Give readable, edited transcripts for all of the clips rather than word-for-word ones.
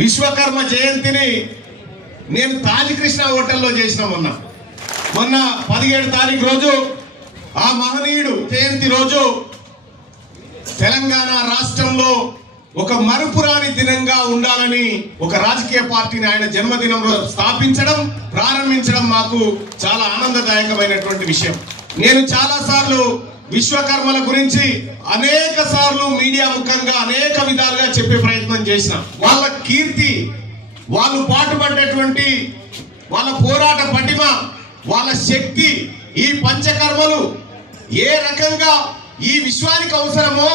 విశ్వకర్మ జయంతిని నేను తాజ్ కృష్ణ హోటల్లో చేసిన మొన్న 17 తారీఖు రోజు ఆ మహనీయుడు జయంతి రోజు తెలంగాణ రాష్ట్రంలో ఒక మరుపురాని దినంగా ఉండాలని ఒక రాజకీయ పార్టీని ఆయన జన్మదినం రోజు స్థాపించడం ప్రారంభించడం మాకు చాలా ఆనందదాయకమైనటువంటి విషయం. నేను చాలా సార్లు విశ్వకర్మల గురించి అనేక సార్లు మీడియా ముఖంగా అనేక విధాలుగా చెప్పే ప్రయత్నం చేసిన. వాళ్ళ కీర్తి, వాళ్ళు పాటుపడ్డటువంటి వాళ్ళ పోరాట పటిమ, వాళ్ళ శక్తి, ఈ పంచకర్మలు ఏ రకంగా ఈ విశ్వానికి అవసరమో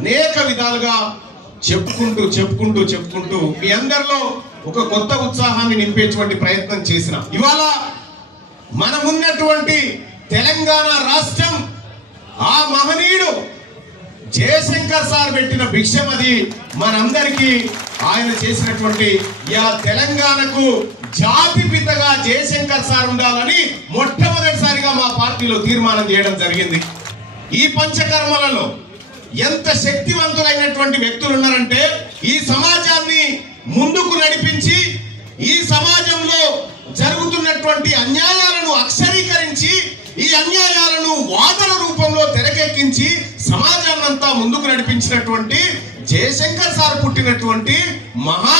అనేక విధాలుగా చెప్పుకుంటూ మీ అందరిలో ఒక కొత్త ఉత్సాహాన్ని నింపేటువంటి ప్రయత్నం చేసిన. ఇవాళ మనమున్నటువంటి తెలంగాణ రాష్ట్రం ఆ మహనీయుడు జయశంకర్ సార్ పెట్టిన భిక్షం. అది మనందరికీ ఆయన చేసినటువంటి తెలంగాణకు జాతిపితగా జయశంకర్ సార్ ఉండాలని మొట్టమొదటిసారిగా మా పార్టీలో తీర్మానం చేయడం జరిగింది. ఈ పంచకర్మలలో ఎంత శక్తివంతులైనటువంటి వ్యక్తులు ఉన్నారంటే ఈ సమాజాన్ని ముందుకు నడిపించి ఈ సమాజంలో జరుగుతున్నటువంటి అన్యాయాలను అక్షరీకరించి ఈ అన్యాయాలను వాదన రూపంలో తెరకెక్కించి సమాజాన్నంతా ముందుకు నడిపించినటువంటి జయశంకర్ సార్ పుట్టినటువంటి మహా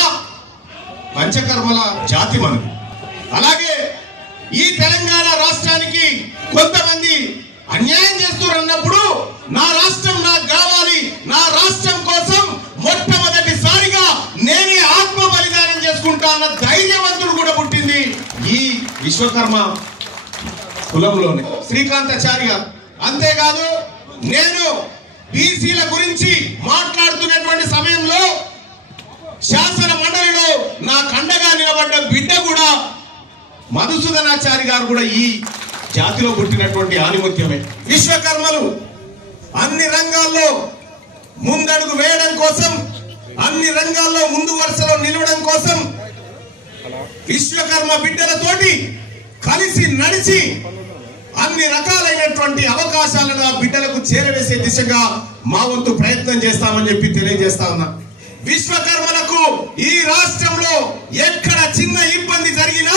పంచకర్మల జాతి మనది. అలాగే ఈ తెలంగాణ రాష్ట్రానికి కొంతమంది అన్యాయం చేస్తున్నప్పుడు నా రాష్ట్రం నాకు కావాలి, నా రాష్ట్రం కోసం మొట్టమొదటిసారిగా నేనే ఆత్మ బలిదానం చేసుకుంటా అన్న ధైర్యవంతుడు కూడా పుట్టింది ఈ విశ్వకర్మ కులంలోనే, శ్రీకాంతాచారి గారు. అంతేకాదు నేను బీసీల గురించి మాట్లాడుతున్నటువంటి సమయంలో శాసన మండలిలో నా కండగా నిలబడ్డ బిడ్డ కూడా మధుసూదనాచారి గారు కూడా ఈ జాతిలో పుట్టినటువంటి ఆనిముత్యమే. విశ్వకర్మలు అన్ని రంగాల్లో ముందడుగు వేయడం కోసం, అన్ని రంగాల్లో ముందు వరుసలో నిలవడం కోసం విశ్వకర్మ బిడ్డలతోటి కలిసి నడిచి అన్ని రకాలైనటువంటి అవకాశాలను ఆ బిడ్డలకు చేరవేసే దిశగా మా వంతు ప్రయత్నం చేస్తామని చెప్పి తెలియజేస్తా ఉన్నా. విశ్వకర్మలకు ఈ రాష్ట్రంలో ఎక్కడ చిన్న ఇబ్బంది జరిగినా